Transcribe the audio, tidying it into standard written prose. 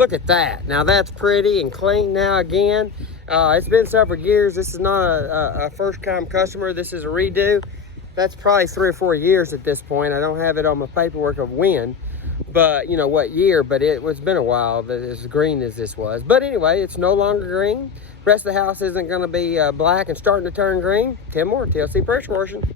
Look at that. Now that's pretty and clean now again. It's been several years. This is not a first-time customer. This is a redo. That's probably 3 or 4 years at this point. I don't have it on my paperwork of when, but you know what year, but it's been a while that as green as this was. But anyway, it's no longer green. The rest of the house isn't going to be black and starting to turn green. Tim Moore, TLC Pressure Washing.